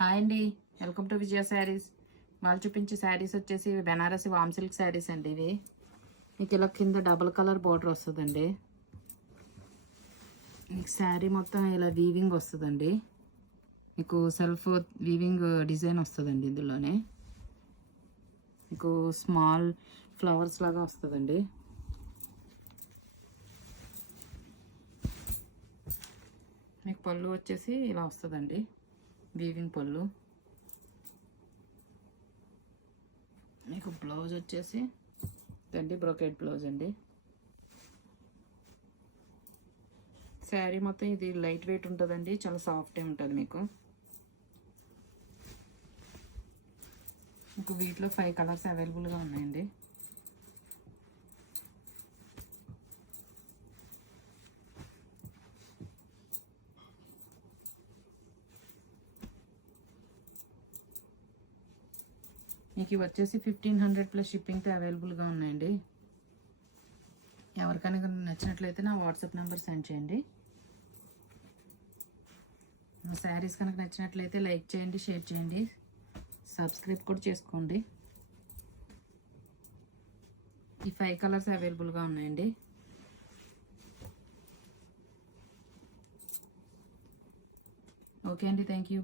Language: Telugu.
హాయ్ అండి, వెల్కమ్ టు విజయ శారీస్. వాళ్ళు చూపించే శారీస్ వచ్చేసి బెనారసి వామ్ సిల్క్ శారీస్ అండి. ఇవి మీకు ఇలా కింద డబుల్ కలర్ బోర్డర్ వస్తుందండి. మీకు శారీ మొత్తం ఇలా వీవింగ్ వస్తుందండి. మీకు సెల్ఫ్ వీవింగ్ డిజైన్ వస్తుందండి. ఇందులోనే మీకు స్మాల్ ఫ్లవర్స్ లాగా వస్తుందండి. మీకు పళ్ళు వచ్చేసి ఇలా వస్తుందండి, వీవింగ్ పళ్ళు. మీకు బ్లౌజ్ వచ్చేసి దండి బ్రోకెట్ బ్లౌజ్ అండి. శారీ మొత్తం ఇది లైట్ వెయిట్ ఉంటుందండి, చాలా సాఫ్ట్గా ఉంటుంది. మీకు వీటిలో 5 కలర్స్ అవైలబుల్గా ఉన్నాయండి. మీకు ఇవి వచ్చేసి 1500 ప్లస్ షిప్పింగ్తో అవైలబుల్గా ఉన్నాయండి. ఎవరికైనా నచ్చినట్లయితే నా వాట్సాప్ నెంబర్ సెండ్ చేయండి. నా శారీస్ కనుక నచ్చినట్లయితే లైక్ చేయండి, షేర్ చేయండి, సబ్స్క్రైబ్ కూడా చేసుకోండి. ఈ 5 కలర్స్ అవైలబుల్గా ఉన్నాయండి. ఓకే అండి, థ్యాంక్ యూ.